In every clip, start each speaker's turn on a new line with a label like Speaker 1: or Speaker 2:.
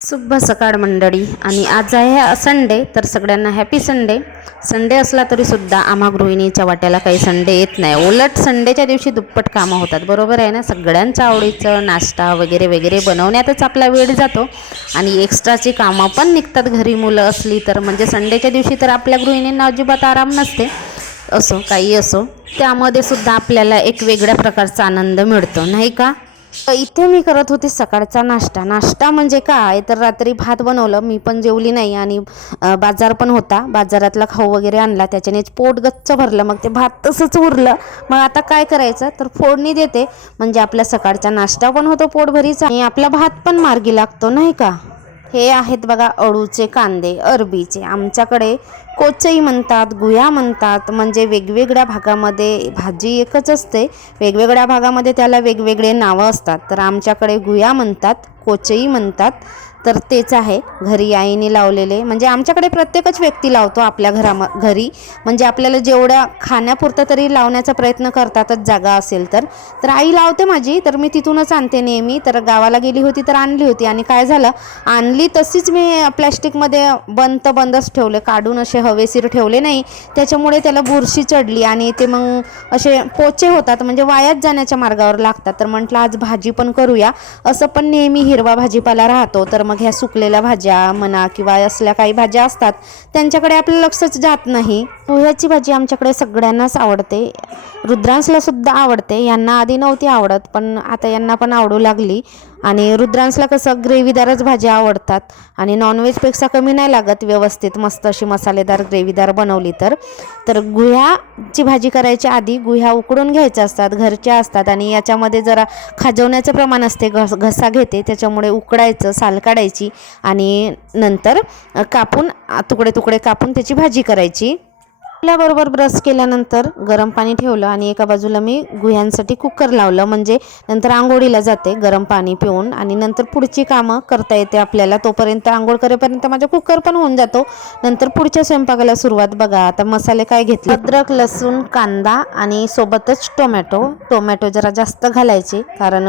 Speaker 1: शुभ सकाळ मंडळी. आणि आज आहे संडे तर सगळ्यांना हॅपी संडे संडे असला तरी सुद्धा आम्हा गृहिणीच्या वाट्याला काही संडे येत नाही. उलट संडेच्या दिवशी दुप्पट कामं होतात. बरोबर आहे ना? सगळ्यांच्या आवडीचं नाश्ता वगैरे वगैरे बनवण्यातच आपला वेळ जातो. आणि एक्स्ट्राची कामं पण निघतात. घरी मुलं असली तर म्हणजे संडेच्या दिवशी तर आपल्या गृहिणींना अजिबात आराम नसते. असो काही असो त्यामध्ये सुद्धा आपल्याला एक वेगळ्या प्रकारचा आनंद मिळतो. नाही का? इथे मी करत होते सकाळचा नाश्ता. नाश्ता म्हणजे काय? तर रात्री भात बनवलं. मी पण जेवली नाही आणि बाजार पण होता. बाजारातला खाऊ वगैरे आणला. त्याच्यानेच पोट गच्च भरलं. मग ते भात तसंच उरलं. मग आता काय करायचं? तर फोडणी देते. म्हणजे आपला सकाळचा नाश्ता पण होतो पोटभरीचा आणि आपला भात पण मार्गी लागतो नाही का? हे आहेत बघा अळूचे कांदे अरबीचे. आमच्याकडे कोचई म्हणतात गुया म्हणतात. म्हणजे वेगवेगळ्या भागामध्ये भाजी एकच असते. वेगवेगळ्या भागामध्ये त्याला वेगवेगळे नावं असतात. तर आमच्याकडे गुया म्हणतात कोचई म्हणतात. तर तेच आहे. घरी आईने लावलेले. म्हणजे आमच्याकडे प्रत्येकच व्यक्ती लावतो आपल्या घराम घरी. म्हणजे आपल्याला जेवढ्या खाण्यापुरता तरी लावण्याचा प्रयत्न करतातच जागा असेल तर. तर आई लावते माझी तर मी तिथूनच आणते नेहमी. तर गावाला गेली होती तर आणली होती. आणि काय झालं? आणली तशीच मी प्लॅस्टिकमध्ये बंद बंदच ठेवले. काढून असे हवेशीर ठेवले नाही. त्याच्यामुळे त्याला बुरशी चढली आणि ते मग असे पोचे होतात. म्हणजे वायात जाण्याच्या मार्गावर लागतात. तर म्हटलं आज भाजी पण करूया. असं पण नेहमी हिरवा भाजीपाला राहतो. तर मग ह्या सुकलेल्या भाज्या म्हणा किंवा असल्या काही भाज्या असतात त्यांच्याकडे आपलं लक्षच जात नाही. हो, पोह्याची भाजी आमच्याकडे सगळ्यांनाच आवडते. रुद्रांसला सुद्धा आवडते. यांना आधी नव्हती आवडत पण आता यांना पण आवडू लागली. आणि रुद्रांसला कसं ग्रेव्हीदारच भाज्या आवडतात. आणि नॉनव्हेजपेक्षा कमी नाही लागत व्यवस्थित मस्त अशी मसालेदार ग्रेव्हीदार बनवली तर. तर गुह्याची भाजी करायच्या आधी गुह्या उकडून घ्यायच्या असतात घरच्या असतात आणि याच्यामध्ये जरा खाजवण्याचं प्रमाण असते घस घसा घेते त्याच्यामुळे उकडायचं साल काढायची आणि नंतर कापून तुकडे तुकडे कापून त्याची भाजी करायची. आपल्याबरोबर ब्रश केल्यानंतर गरम पाणी ठेवलं आणि एका बाजूला मी गुह्यांसाठी कुकर लावलं. म्हणजे नंतर आंघोळीला जाते गरम पाणी पिऊन आणि नंतर पुढची कामं करता येते आपल्याला. तोपर्यंत आंघोळ करेपर्यंत माझा कुकर पण होऊन जातो. नंतर पुढच्या स्वयंपाकाला सुरुवात बघा. आता मसाले काय घेतले? अद्रक लसूण कांदा आणि सोबतच टोमॅटो. टोमॅटो जरा जास्त घालायचे कारण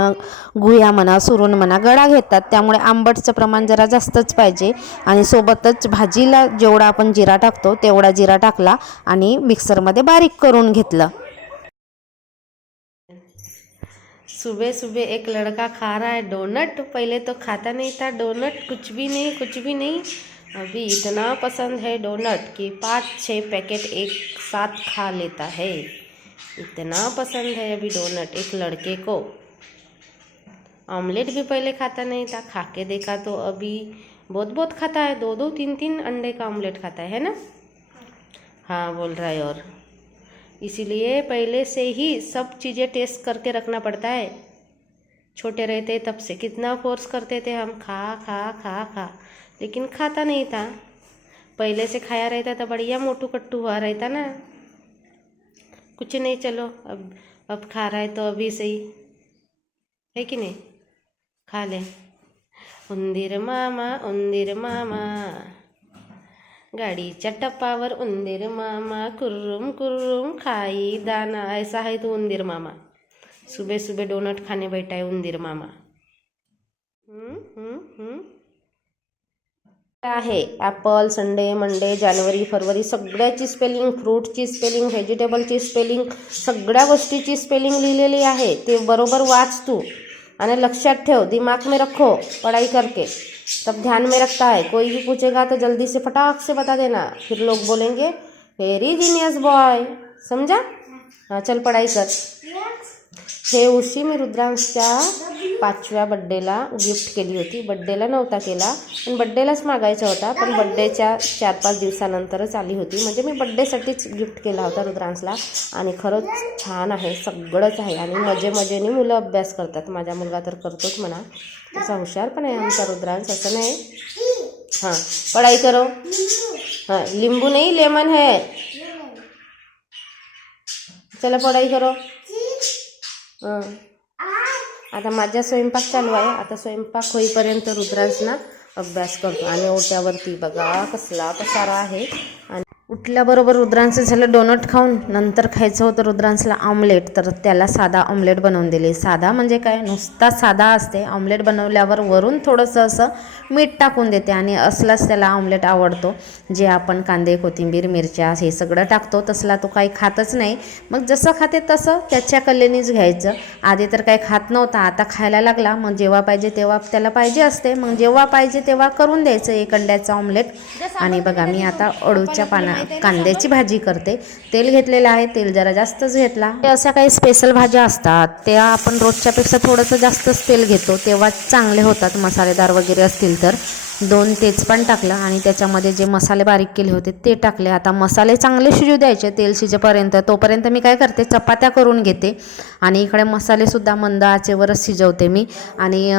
Speaker 1: गुह्या म्हणा सुरून म्हणा गळा घेतात. त्यामुळे आंबटचं प्रमाण जरा जास्तच पाहिजे. आणि सोबतच भाजीला जेवढा आपण जिरा टाकतो तेवढा जिरा टाकला आणि मिक्सरमध्ये बारीक घेतलं.
Speaker 2: सुबह सुबह एक लड़का खा रहा है डोनट। पहले तो खाता नहीं था डोनट, कुछ भी नहीं, कुछ भी नहीं। अभी इतना पसंद है डोनट कि पाँच छः पैकेट एक साथ खा लेता है। इतना पसंद है अभी डोनट एक लड़के को। ऑमलेट भी पहले खाता नहीं था, खा के देखा तो अभी बहुत बहुत खाता है। दो दो तीन तीन अंडे का ऑमलेट खाता है ना? हाँ बोल रहा है और। इसीलिए पहले से ही सब चीज़ें टेस्ट करके रखना पड़ता है। छोटे रहते तब से कितना फोर्स करते थे हम, खा खा खा खा। लेकिन खाता नहीं था। पहले से खाया रहता तो बढ़िया मोटू कट्टू हुआ रहता ना। कुछ नहीं, चलो, अब अब खा रहा है तो अभी से ही। है कि नहीं? खा ले। उंदिर मामा उंदिर मामा। गाडीच्या टप्पावर उंदीर मामा कुर्रुम कुर्रुम खाई दाना ऐसा है तो उंदीर मामा. सुबह सुबह डोनट खाने बैठा है उंदीर मामा. आहे apple Sunday Monday January February सगळ्याची स्पेलिंग फ्रूटची स्पेलिंग व्हेजिटेबलची स्पेलिंग सगळ्या गोष्टीची स्पेलिंग लिहिलेली आहे. ते बरोबर वाच तू. आणि लक्ष्य ठेव दिमाग में रखो, पढ़ाई करके। तब ध्यान में रखता है, कोई भी पूछेगा तो जल्दी से फटाक से बता देना। फिर लोग बोलेंगे वेरी जीनियस बॉय समझा? हाँ चल पढ़ाई कर। हे उशी मी रुद्रांशच्या पाचव्या बड्डेला गिफ्ट केली होती. बड्डेला नव्हता केला. पण बड्डेलाच मागायचा होता. पण बड्डेच्या चार पाच दिवसानंतरच आली होती. म्हणजे मी बड्डेसाठीच गिफ्ट केला होता रुद्रांशला. आणि खरंच छान आहे. सगळंच आहे. आणि मजे मजेने मुलं अभ्यास करतात. माझा मुलगा तर करतोच म्हणा. तसा हुशार पण आहे आमचा रुद्रांश. असं नाही. हां. पढ़ाई करो. हां. लिंबू नाही लेमन है. चला पढ़ाई करो. आता माझा स्वयंपाक चालू आहे. आता स्वयंपाक होईपर्यंत रुद्रांशना अभ्यास करतो. आणि ओट्यावरती बघा कसला पसारा आहे. आणि
Speaker 1: उठल्याबरोबर रुद्रांचं झालं डोनट खाऊन नंतर खायचं होतं रुद्रांसला ऑमलेट तर त्याला साधा ऑमलेट बनवून दिले. साधा म्हणजे काय? नुसता साधा असते. ऑमलेट बनवल्यावर वरून थोडंसं असं मीठ टाकून देते आणि असलाच त्याला ऑमलेट आवडतो. जे आपण कांदे कोथिंबीर मिरच्या हे सगळं टाकतो तसला तो काही खातच नाही. मग जसं खाते तसं त्याच्या कलेनेच घ्यायचं. आधी तर काही खात नव्हता. आता खायला लागला. मग जेव्हा पाहिजे तेव्हा त्याला पाहिजे असते. मग जेव्हा पाहिजे तेव्हा करून द्यायचं एक अंड्याचं ऑमलेट आणि बघा मी आता अळूच्या पाना कांद्याची भाजी करते. तेल घेतलेलं आहे तेल जरा जास्तच घेतला. ते अशा काही स्पेशल भाज्या असतात त्या आपण रोजच्यापेक्षा थोडंसं जास्तच तेल घेतो. तेव्हा चांगले होतात मसालेदार वगैरे असतील तर. दोन तेजपान टाकलं आणि त्याच्यामध्ये जे मसाले बारीक केले होते ते टाकले. आता मसाले चांगले शिजू द्यायचे तेल शिजेपर्यंत. तोपर्यंत मी काय करते चपात्या करून घेते. आणि इकडे मसालेसुद्धा मंद आचेवरच शिजवते मी. आणि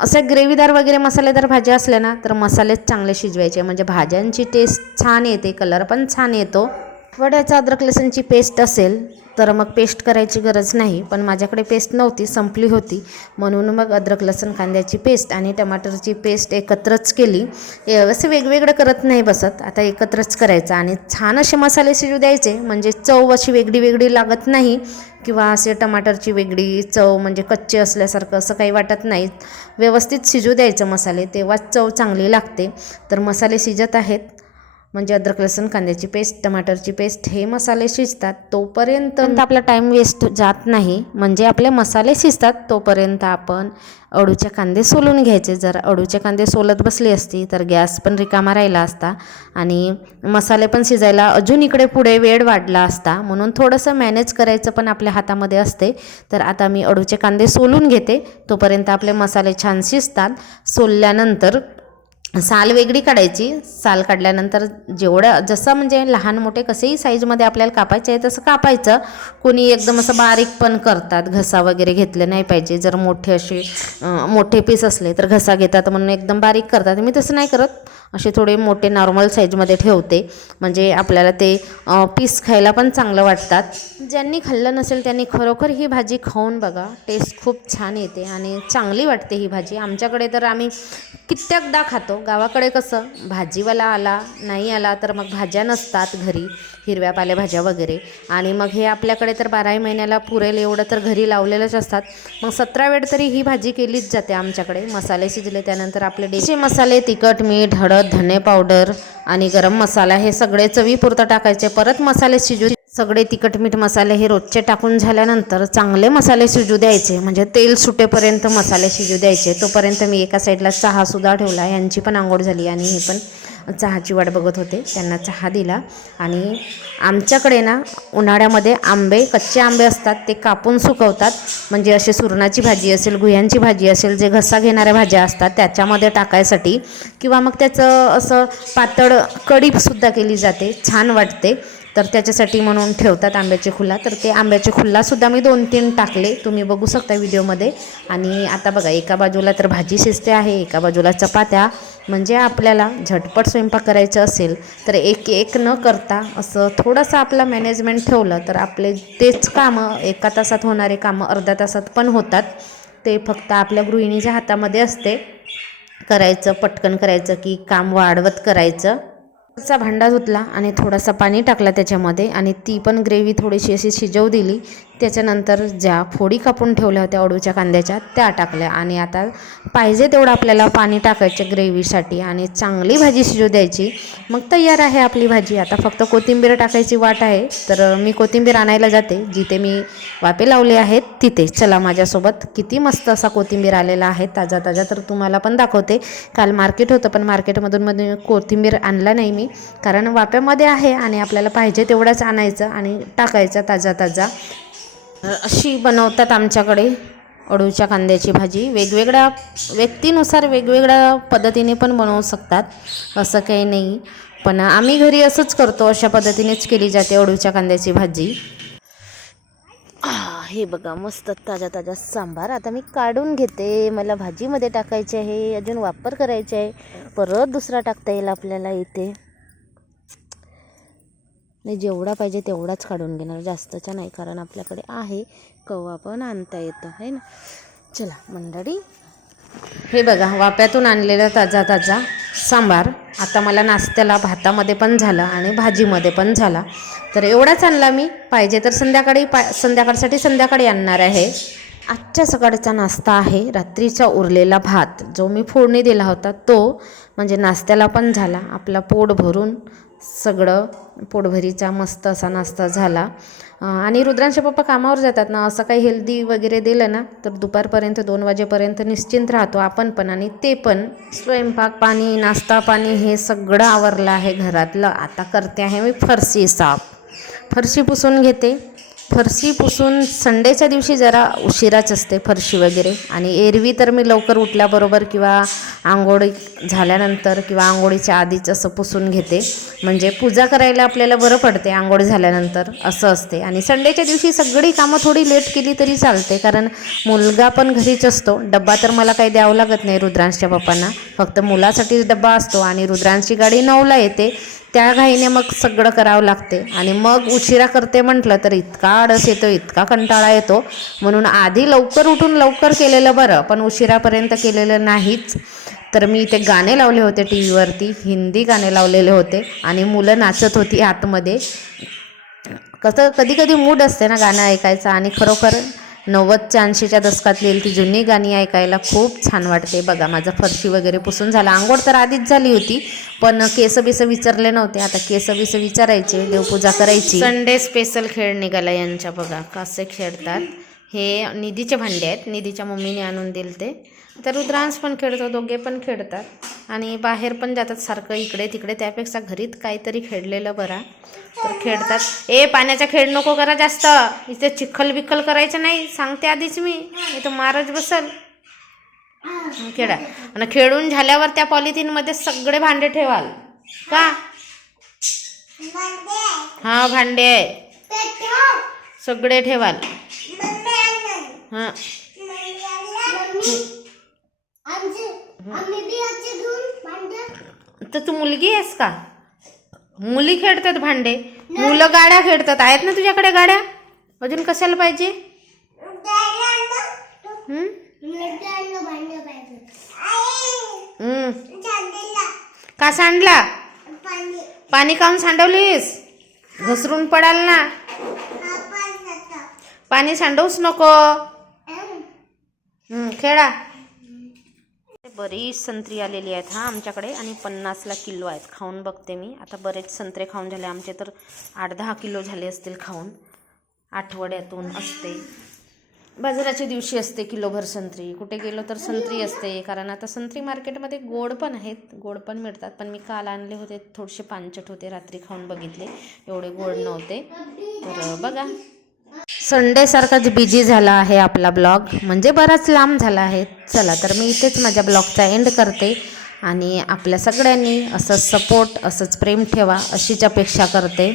Speaker 1: असे ग्रेव्हीदार वगैरे मसालेदार भाज्या असल्या ना तर मसालेच चांगले शिजवायचे. म्हणजे भाज्यांची टेस्ट छान येते कलर पण छान येतो. वड्याचा अद्रक लसूणची पेस्ट असेल तर मग पेस्ट करायची गरज नाही. पण माझ्याकडे पेस्ट नव्हती संपली होती. म्हणून मग अद्रक लसण कांद्याची पेस्ट आणि टमाटरची पेस्ट एकत्रच केली. ए, असे वेगवेगळं करत नाही बसत. आता एकत्रच करायचं आणि छान असे मसाले शिजू द्यायचे. म्हणजे चव अशी वेगळी वेगळी लागत नाही. किंवा असे टमाटरची वेगळी चव म्हणजे कच्चे असल्यासारखं असं काही वाटत नाही. व्यवस्थित शिजू द्यायचं मसाले तेव्हाच चव चांगली लागते. तर मसाले शिजत आहेत. म्हणजे अद्रक लसूण कांद्याची पेस्ट टमाटरची पेस्ट हे मसाले शिजतात तोपर्यंत आपला टाईम वेस्ट जात नाही. म्हणजे आपले मसाले शिजतात तोपर्यंत आपण अळूचे कांदे सोलून घ्यायचे. जर अळूचे कांदे सोलत बसली असती तर गॅस पण रिकामा राहिला असता आणि मसाले पण शिजायला अजून इकडे पुढे वेळ वाढला असता. म्हणून थोडंसं मॅनेज करायचं पण आपल्या हातामध्ये असते. तर आता मी अळूचे कांदे सोलून घेते. तोपर्यंत आपले मसाले छान शिजतात. सोलल्यानंतर साल वेगळी काढायची. साल काढल्यानंतर जेवढं जसं म्हणजे लहान मोठे कसेही साईजमध्ये आपल्याला कापायचे आहे तसं कापायचं. कोणी एकदम असं बारीक पण करतात घसा वगैरे घेतले नाही पाहिजे. जर मोठे असे मोठे पीस असले तर घसा घेतात म्हणून एकदम बारीक करतात. मी तसं नाही करत. असे थोडे मोठे नॉर्मल साईजमध्ये ठेवते. म्हणजे आपल्याला ते पीस खायला पण चांगलं वाटतात. ज्यांनी खाल्लं नसेल त्यांनी खरोखर ही भाजी खाऊन बघा. टेस्ट खूप छान येते आणि चांगली वाटते ही भाजी. आमच्याकडे तर आम्ही कित्येकदा खातो. गावाकडे कसं? भाजीवाला आला नाही आला तर मग भाज्या नसतात घरी हिरव्या पालेभाज्या वगैरे. आणि मग हे आपल्याकडे तर बाराही महिन्याला पुरेल एवढं तर घरी लावलेलंच असतात. मग सतरा वेळ तरी ही भाजी केलीच जाते आमच्याकडे. मसाले शिजले त्यानंतर आपले डेचे मसाले तिखट मीठ हळद धने पावडर आणि गरम मसाला हे सगळे चवीपुरतं टाकायचे. परत मसाले शिजू सगळे तिखट मीठ मसाले हे रोजचे टाकून झाल्यानंतर चांगले मसाले शिजू द्यायचे. म्हणजे तेल सुटेपर्यंत मसाले शिजू द्यायचे. तोपर्यंत मी एका साईडला चहासुद्धा ठेवला. यांची पण आंघोळ झाली आणि हे पण चहाची वाट बघत होते. त्यांना चहा दिला. आणि आमच्याकडे ना उन्हाळ्यामध्ये आंबे कच्चे आंबे असतात ते कापून सुकवतात. म्हणजे असे सुरणाची भाजी असेल गुह्यांची भाजी असेल जे घसा घेणाऱ्या भाज्या असतात त्याच्यामध्ये टाकायसाठी. किंवा मग त्याचं असं पातळ कढीसुद्धा केली जाते. छान वाटते. तर त्याच्यासाठी म्हणून ठेवतात आंब्याचे खुला. तर ते आंब्याचे खुल्लासुद्धा मी दोन तीन टाकले. तुम्ही बघू शकता व्हिडिओमध्ये. आणि आता बघा एका बाजूला तर भाजी शिजते आहे एका बाजूला चपात्या. म्हणजे आपल्याला झटपट स्वयंपाक करायचं असेल तर एक एक न करता असं थोडंसं आपला मॅनेजमेंट ठेवलं तर आपले तेच कामं एका तासात होणारे कामं अर्ध्या तासात पण होतात. ते फक्त आपल्या गृहिणीच्या हातामध्ये असते. करायचं पटकन करायचं की काम वाढवत करायचं. चा भांडा धुतला आणि थोडासा पाणी टाकला त्याच्यामध्ये आणि ती पण ग्रेव्ही थोडीशी अशी शिजवू दिली. त्याच्यानंतर ज्या फोडी कापून ठेवल्या होत्या अडूच्या कांद्याच्या त्या टाकल्या. आणि आता पाहिजे तेवढं आपल्याला पाणी टाकायचं ग्रेव्हीसाठी आणि चांगली भाजी शिजू द्यायची. मग तयार आहे आपली भाजी. आता फक्त कोथिंबीर टाकायची वाट आहे. तर मी कोथिंबीर आणायला जाते. जिथे मी वापे लावले आहेत तिथे. चला माझ्यासोबत किती मस्त असा कोथिंबीर आलेला आहे. ताजा ताजा तर तुम्हाला पण दाखवते. काल मार्केट होतं पण मार्केटमधून मध्ये कोथिंबीर आणला नाही मी. कारण वाप्यामध्ये आहे आणि आपल्याला पाहिजे तेवढंच आणायचं आणि टाकायचं ताजा ताजा अशी बनवतात आमच्याकडे अडूच्या कांद्याची भाजी. वेगवेगळ्या व्यक्तीनुसार वेगवेगळ्या पद्धतीने पण बनवू शकतात. असं काही नाही. पण आम्ही घरी असंच करतो अशा पद्धतीनेच केली जाते अडूच्या कांद्याची भाजी. हे बघा मस्त ताजा ताजा सांबार. आता मी काढून घेते. मला भाजीमध्ये टाकायचे आहे अजून वापर करायचे आहे. परत दुसरा टाकता येईल आपल्याला इथे. नाही जेवढा पाहिजे तेवढाच काढून घेणार. जास्तचा नाही कारण आपल्याकडे आहे. कवा पण आणता येतं आहे ना? चला मंडळी. हे बघा वाप्यातून आणलेला ताजा ताजा सांबार. आता मला नाश्त्याला भातामध्ये पण झाला आणि भाजीमध्ये पण झाला. तर एवढाच आणला मी. पाहिजे तर संध्याकाळी पा संध्याकाळसाठी संध्याकाळी आणणार आहे. आजच्या सकाळचा नाश्ता आहे रात्रीचा उरलेला भात. जो मी फोडणी दिला होता तो म्हणजे नाश्त्याला पण झाला. आपला पोट भरून सगळं पोटभरीचा मस्त असा नाश्ता झाला. आणि रुद्रांचे पप्पा कामावर जातात ना असं काही हेल्दी वगैरे दिलं ना तर दुपारपर्यंत दोन वाजेपर्यंत निश्चिंत राहतो आपण पण आणि ते पण. स्वयंपाक पाणी नाश्ता पाणी हे सगळं आवरलं आहे घरातलं. आता करते आहे मी फरशी साफ. फरशी पुसून घेते. फरशी पुसून संडेच्या दिवशी जरा उशिराच असते फरशी वगैरे. आणि एरवी तर मी लवकर उठल्याबरोबर किंवा आंघोळी झाल्यानंतर किंवा आंघोळीच्या आधीच असं पुसून घेते. म्हणजे पूजा करायला आपल्याला बरं पडते आंघोळ झाल्यानंतर असं असते. आणि संडेच्या दिवशी सगळी कामं थोडी लेट केली तरी चालते. कारण मुलगा पण घरीच असतो. डब्बा तर मला काही द्यावं लागत नाही रुद्रांशच्या पप्पांना. फक्त मुलासाठीच डब्बा असतो आणि रुद्रांशची गाडी नऊला येते. त्या घाईने मग सगळं करावं लागते. आणि मग उशिरा करते म्हटलं तर इतका आळस येतो इतका कंटाळा येतो. म्हणून आधी लवकर उठून लवकर केलेलं बरं पण उशिरापर्यंत केलेलं नाहीच. तर मी इथे गाणे लावले होते टी व्हीवरती हिंदी गाणे लावलेले होते आणि मुलं नाचत होती आतमध्ये. कसं कधी कधी मूड असते ना गाणं ऐकायचं आणि खरोखर नव्वदच्या ऐंशीच्या दशकातली ती जुनी गाणी ऐकायला खूप छान वाटते. बघा माझा फरशी वगैरे पुसून झाला. आंघोळ तर आधीच झाली होती पण केस बिस विचारले नव्हते. आता केस बिस विचारायचे देवपूजा करायची. संडे स्पेशल खेळ निघाला यांच्या बघा कसे खेळतात. हे निधीचे भांडे आहेत. निधीच्या मम्मीने आणून दिले ते. तर रुद्रांश पण खेळतो दोघे पण खेळतात. आणि बाहेर पण जातात सारखं इकडे तिकडे. त्यापेक्षा घरीत काहीतरी खेळलेलं बरा. तर खेळतात. ए पाण्याचा खेळ नको करा जास्त. इथे चिखल बिखल करायचं नाही. सांगते आधीच मी. इथं मारच बसल. खेळा. आणि खेळून झाल्यावर त्या पॉलिथिनमध्ये सगळे भांडे ठेवाल. का? हा भांडे. आहे सगळे ठेवाल. हां. तर तू मुलगी आहेस का? मुली खेळतात भांडे. मुलं गाड्या खेळतात. आहेत ना तुझ्याकडे गाड्या? अजून कशाला पाहिजे? का सांडला? पाणी काऊन सांडवलीस? घसरून पडाल ना. पाणी सांडवूच नको. खेळा. बरीच संत्री आलेली आहेत हा आमच्याकडे. आणि पन्नासला किलो आहेत खाऊन बघते मी. आता बरेच संत्रे खाऊन झाले. आमचे तर आठ दहा किलो झाले असतील खाऊन. आठवड्यातून असते. बाजाराच्या दिवशी असते किलोभर संत्री. कुठे गेलो तर संत्री असते. कारण आता संत्री मार्केटमध्ये गोड पण आहेत. गोड पण मिळतात. पण मी काल आणले होते थोडेसे पानचट होते रात्री खाऊन बघितले. एवढे गोड नव्हते. तर बघा. संडेसारखाच बिझी झाला आहे आपला ब्लॉग म्हणजे बराच लांब झाला आहे. चला तर मी इथेच माझ्या ब्लॉगचा एंड करते आणि आपल्या सगळ्यांनी असंच सपोर्ट असंच प्रेम ठेवा अशीच अपेक्षा करते.